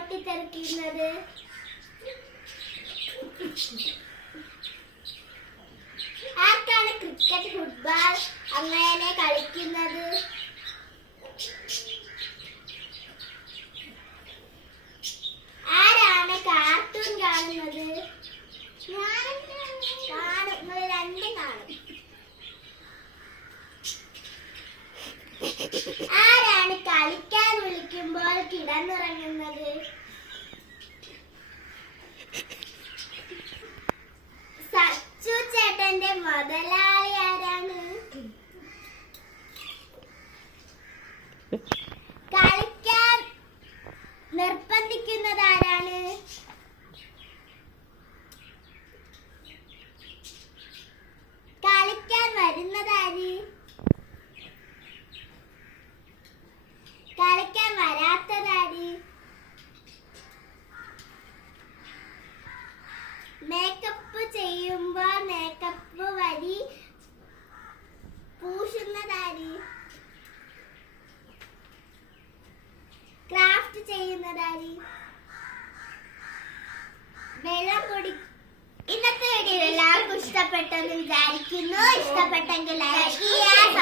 പൊട്ടിത്തെറിക്കുന്നത്? ആർക്കാണ് cricket football അങ്ങനെ കളിക്കുന്നത്? ആരാണ് കാർട്ടൂൺ കാണുന്നത്? കാണും, നിങ്ങൾ രണ്ടും കാണും. ആരാണ് കളിക്കാൻ വിളിക്കുമ്പോൾ കിടന്നുറങ്ങുന്നത്? സച്ചു ചേട്ടന്റെ മുതലാളി ആരാണ്? കളിക്കാൻ നിർബന്ധിക്കുന്നത് ആരാണ്? കളിക്കാൻ വരുന്നതാര്? കളിക്കാൻ വരാത്തതാര്? മേക്കപ്പ് ചെയ്യുമ്പോൾ മേക്കപ്പ് വരി പൂശുന്നതാര്? ക്രാഫ്റ്റ് ചെയ്യുന്നതാര്? വെള്ളം കുടി. ഇന്നത്തെ വീഡിയോ എല്ലാവർക്കും ഇഷ്ടപ്പെട്ടെന്ന് വിചാരിക്കുന്നു. ഇഷ്ടപ്പെട്ടെങ്കിൽ ലൈക്ക് ചെയ്യുക,